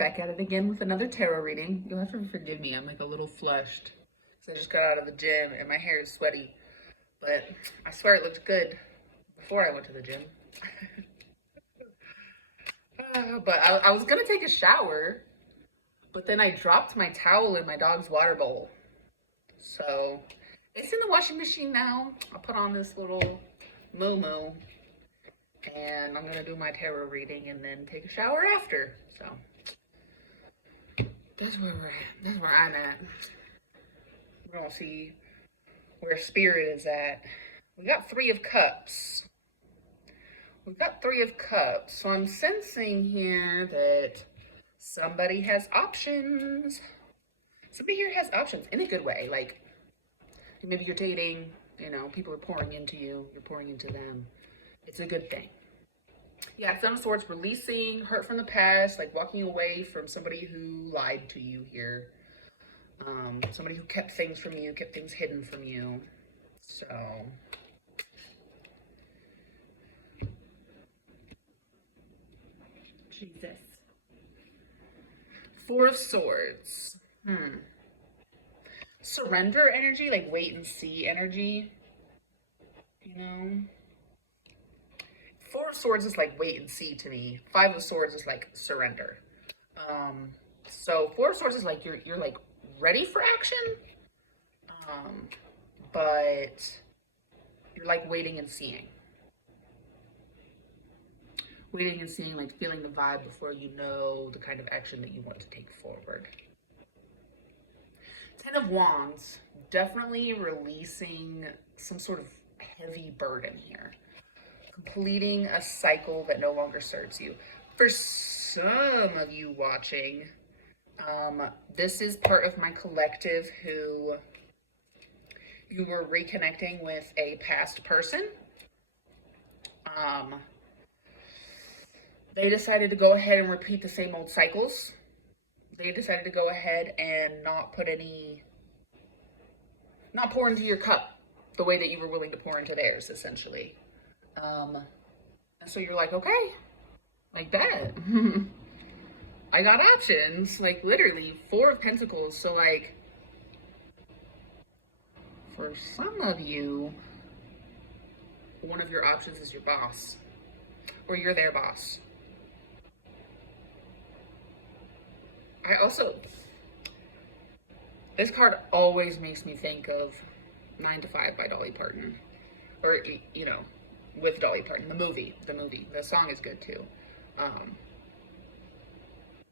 back at it again with another tarot reading. You'll have to forgive me. I'm like a little flushed because I just got out of the gym and my hair is sweaty. But I swear it looked good before I went to the gym. But I was gonna take a shower, but then I dropped my towel in my dog's water bowl. So it's in the washing machine now. I'll put on this little moo and I'm gonna do my tarot reading and then take a shower after. So that's where we're at. That's where I'm at. We're gonna see where spirit is at. We got Three of Cups. We've got Three of Cups. So I'm sensing here that somebody has options. Somebody here has options in a good way. Like maybe you're dating, people are pouring into you, you're pouring into them. It's a good thing. Yeah, some sorts, releasing hurt from the past, like walking away from somebody who lied to you here. Somebody who kept things from you, kept things hidden from you. So Jesus. Four of Swords. Surrender energy, like wait and see energy. Four of Swords is like wait and see to me. Five of Swords is like surrender. So Four of Swords is like you're like ready for action, but you're like waiting and seeing. Waiting and seeing, like feeling the vibe before you know the kind of action that you want to take forward. Ten of Wands, definitely releasing some sort of heavy burden here. Completing a cycle that no longer serves you. For some of you watching, this is part of my collective who you were reconnecting with a past person. They decided to go ahead and repeat the same old cycles. They decided to go ahead and not pour into your cup the way that you were willing to pour into theirs, essentially. So you're like, okay, like that. I got options, like literally Four of Pentacles. So like, for some of you, one of your options is your boss, or you're their boss. This card always makes me think of 9 to 5 by Dolly Parton, or, with Dolly Parton, the movie, the song is good too.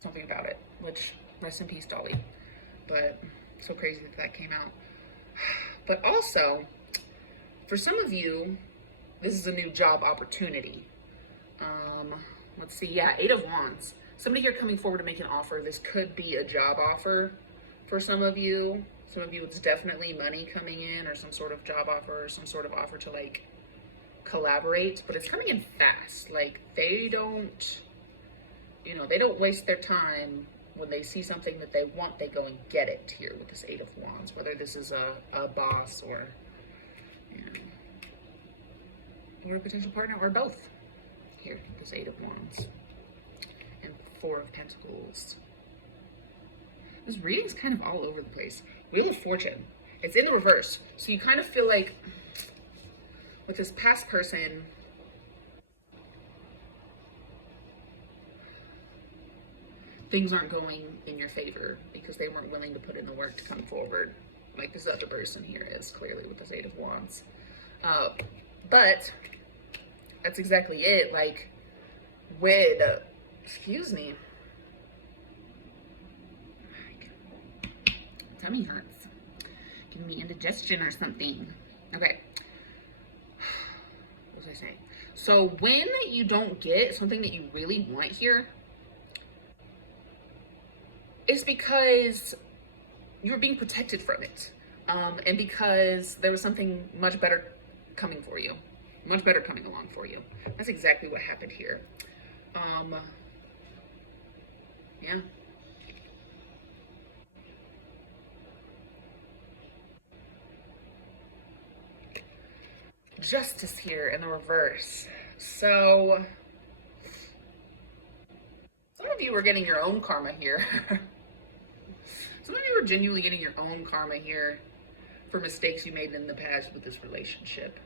Something about it, which, rest in peace, Dolly. But so crazy that came out. But also, for some of you, this is a new job opportunity. Let's see, yeah, Eight of Wands. Somebody here coming forward to make an offer. This could be a job offer for some of you. Some of you, it's definitely money coming in, or some sort of job offer, or some sort of offer to like collaborate, but it's coming in fast. Like they don't waste their time. When they see something that they want, they go and get it here with this Eight of Wands, whether this is a boss or a potential partner, or both. Here, this Eight of Wands and Four of Pentacles. This reading's kind of all over the place. Wheel of Fortune. It's in the reverse. So you kind of feel like with this past person, things aren't going in your favor because they weren't willing to put in the work to come forward. Like this other person here is clearly with this Eight of Wands. But that's exactly it. Like with, excuse me. Tummy hurts. Giving me indigestion or something. Okay. What was I saying? So when you don't get something that you really want here, it's because you were being protected from it. And because there was something much better coming for you. Much better coming along for you. That's exactly what happened here. Yeah. Justice here in the reverse. So you were getting your own karma here. Some of you are genuinely getting your own karma here for mistakes you made in the past with this relationship.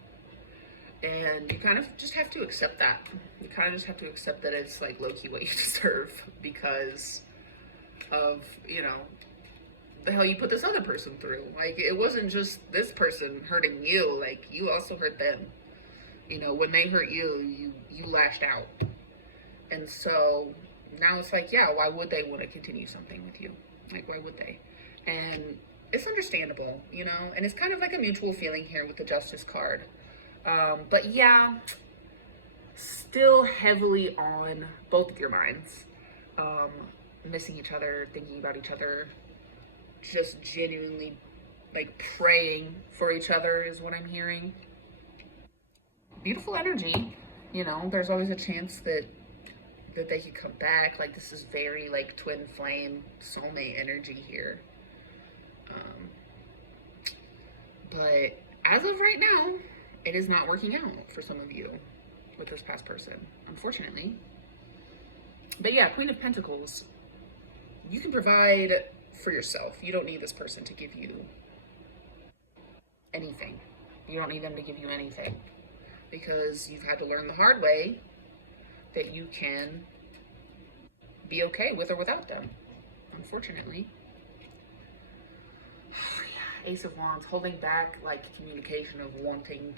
And you kind of just have to accept that. You kind of just have to accept that it's like low-key what you deserve because of, you know, the hell you put this other person through. Like, it wasn't just this person hurting you, like, you also hurt them. You know, when they hurt you, you lashed out. And so now it's like, yeah, why would they want to continue something with you? Like, why would they? And it's understandable, you know, and it's kind of like a mutual feeling here with the Justice card. But yeah, still heavily on both of your minds. Missing each other, thinking about each other, just genuinely like praying for each other is what I'm hearing. Beautiful energy, you know, there's always a chance that they could come back. Like, this is very like twin flame soulmate energy here. But as of right now, it is not working out for some of you with this past person, unfortunately. But yeah, Queen of Pentacles, you can provide for yourself. You don't need this person to give you anything. You don't need them to give you anything because you've had to learn the hard way that you can be okay with or without them, unfortunately. Yeah, Ace of Wands, holding back like communication of wanting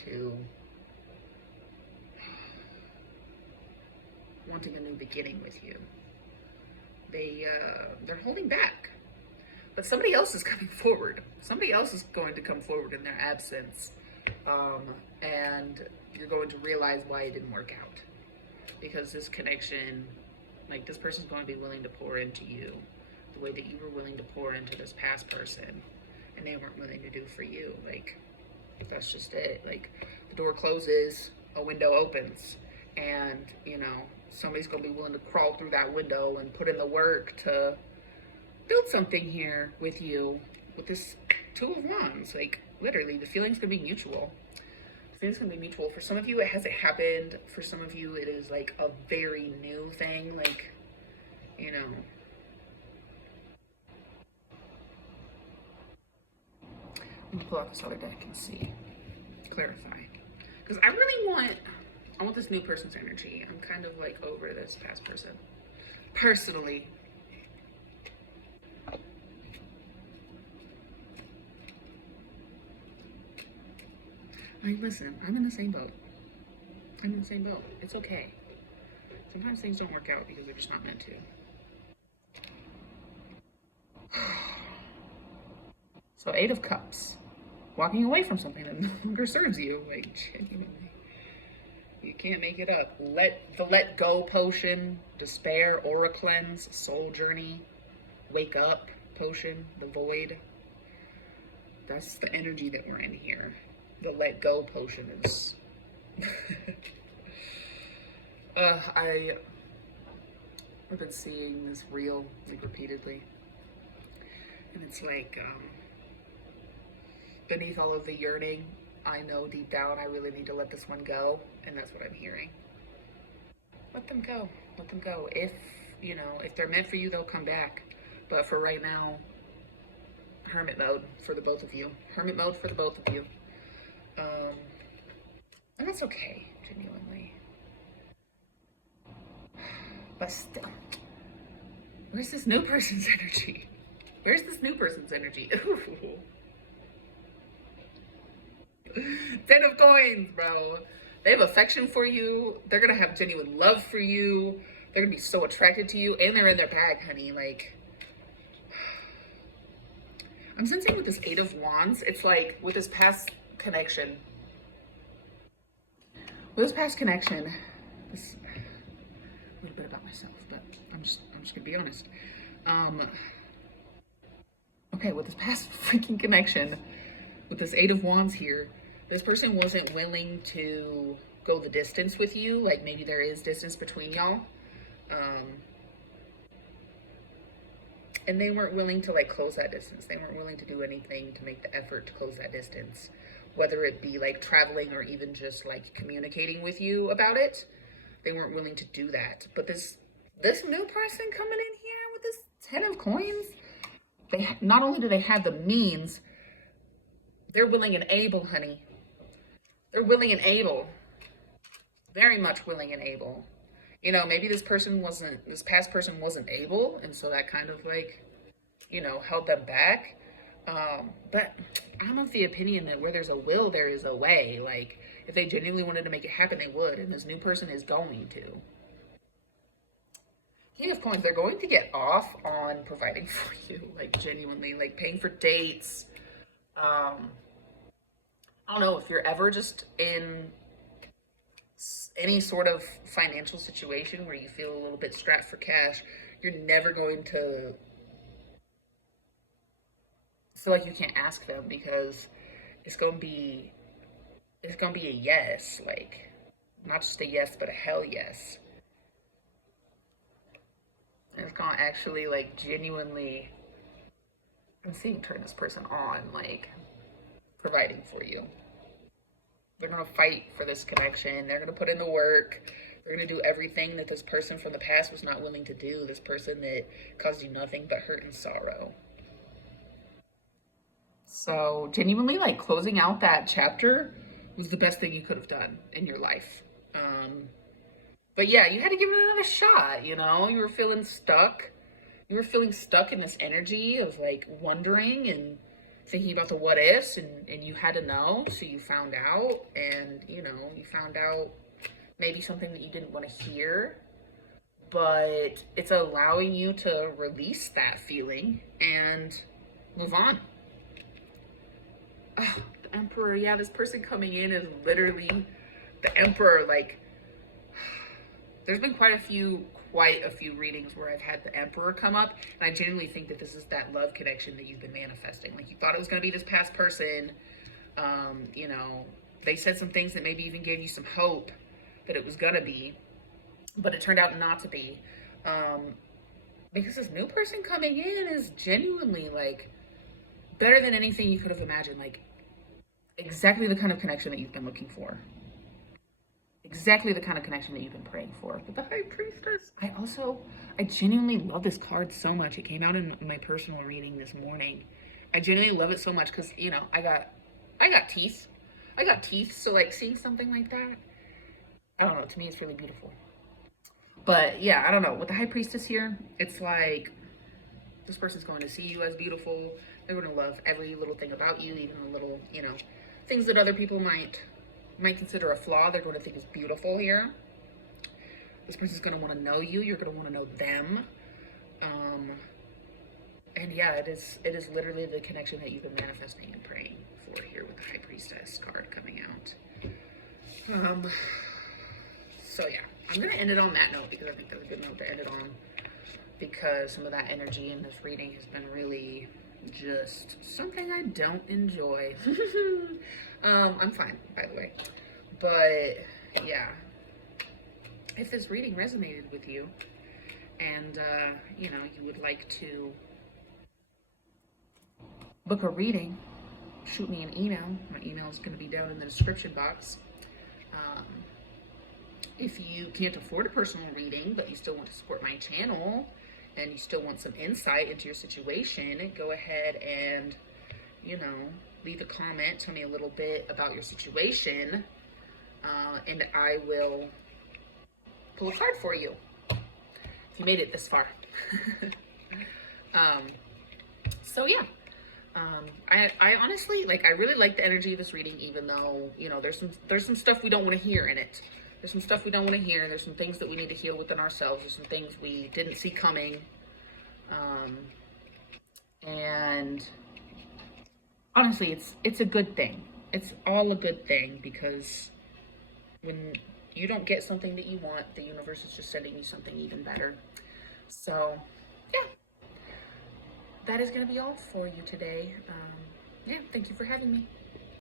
a new beginning with you. They're holding back, but somebody else is coming forward. Somebody else is going to come forward in their absence, and you're going to realize why it didn't work out. Because this connection, like, this person's going to be willing to pour into you the way that you were willing to pour into this past person, and they weren't willing to do for you. Like, that's just it. Like, the door closes, a window opens, and, you know, somebody's going to be willing to crawl through that window and put in the work to build something here with you, with this Two of Wands. Like, literally, the feeling's going to be mutual. The feeling's going to be mutual. For some of you, it hasn't happened. For some of you, it is, like, a very new thing. Like, you know. Let me pull out this other deck and see. Clarify. Because I really I want this new person's energy. I'm kind of like over this past person. Personally. I mean, listen, I'm in the same boat. I'm in the same boat. It's okay. Sometimes things don't work out because they're just not meant to. So, Eight of Cups. Walking away from something that no longer serves you. Like, genuinely. You can't make it up. Let go potion, despair, aura cleanse, soul journey, wake up potion, the void. That's the energy that we're in here. The let go potion is I've been seeing this reel like repeatedly, and it's like beneath all of the yearning, I know deep down I really need to let this one go, and that's what I'm hearing. Let them go. Let them go. If, you know, if they're meant for you, they'll come back. But for right now, hermit mode for the both of you. Hermit mode for the both of you. And that's okay, genuinely. But still, where's this new person's energy? Where's this new person's energy? Ooh. 10 of coins, bro. They have affection for you. They're gonna have genuine love for you. They're gonna be so attracted to you, and they're in their bag, honey. Like, I'm sensing with this Eight of Wands, it's like with this past connection. With this past connection, this a little bit about myself, but I'm just gonna be honest. Okay, with this past freaking connection, with this Eight of Wands here, this person wasn't willing to go the distance with you. Like, maybe there is distance between y'all. And they weren't willing to like close that distance. They weren't willing to do anything to make the effort to close that distance. Whether it be like traveling or even just like communicating with you about it. They weren't willing to do that. But this This new person coming in here with this 10 of coins, they not only do they have the means, they're willing and able, honey. They're willing and able. Very much willing and able. You know, maybe this past person wasn't able, and so that kind of like, held them back. But I'm of the opinion that where there's a will, there is a way. Like, if they genuinely wanted to make it happen, they would, and this new person is going to. King of Coins, they're going to get off on providing for you, like genuinely, like paying for dates. I don't know if you're ever just in any sort of financial situation where you feel a little bit strapped for cash, you're never going to feel like you can't ask them because it's gonna be a yes, like not just a yes, but a hell yes. And it's gonna actually like genuinely, I'm seeing turn this person on, like providing for you. They're gonna fight for this connection. They're gonna put in the work. They're gonna do everything that this person from the past was not willing to do. This person that caused you nothing but hurt and sorrow. So genuinely, like closing out that chapter was the best thing you could have done in your life. But yeah, you had to give it another shot. You were feeling stuck. You were feeling stuck in this energy of like wondering and thinking about the what ifs, and you had to know, so you found out, and you found out maybe something that you didn't want to hear, but it's allowing you to release that feeling and move on. Oh, the Emperor. Yeah, this person coming in is literally the Emperor. Like, there's been quite a few readings where I've had the Emperor come up, and I genuinely think that this is that love connection that you've been manifesting. Like, you thought it was going to be this past person. They said some things that maybe even gave you some hope that it was going to be, but it turned out not to be. Because this new person coming in is genuinely like better than anything you could have imagined. Like, exactly the kind of connection that you've been looking for. Exactly the kind of connection that you've been praying for. But the High Priestess, I genuinely love this card so much. It came out in my personal reading this morning. I genuinely love it so much because, I got teeth. I got teeth, so like seeing something like that, I don't know, to me it's really beautiful. But yeah, I don't know. With the High Priestess here, it's like this person's going to see you as beautiful. They're going to love every little thing about you, even the little, things that other people might consider a flaw. They're going to think is beautiful here. This person's going to want to know you. You're going to want to know them. And yeah, it is literally the connection that you've been manifesting and praying for here with the High Priestess card coming out. So yeah, I'm going to end it on that note because I think that's a good note to end it on, because some of that energy in this reading has been really just something I don't enjoy. I'm fine, by the way. But yeah, if this reading resonated with you and, you would like to book a reading, shoot me an email. My email is going to be down in the description box. If you can't afford a personal reading, but you still want to support my channel and you still want some insight into your situation, go ahead and, leave a comment. Tell me a little bit about your situation, and I will pull a card for you if you made it this far. So yeah, I honestly, I really like the energy of this reading, even though, there's some stuff we don't want to hear in it. There's some stuff we don't want to hear. There's some things that we need to heal within ourselves. There's some things we didn't see coming. And honestly, it's a good thing. It's all a good thing, because when you don't get something that you want, the universe is just sending you something even better. So yeah, that is going to be all for you today. Yeah, thank you for having me.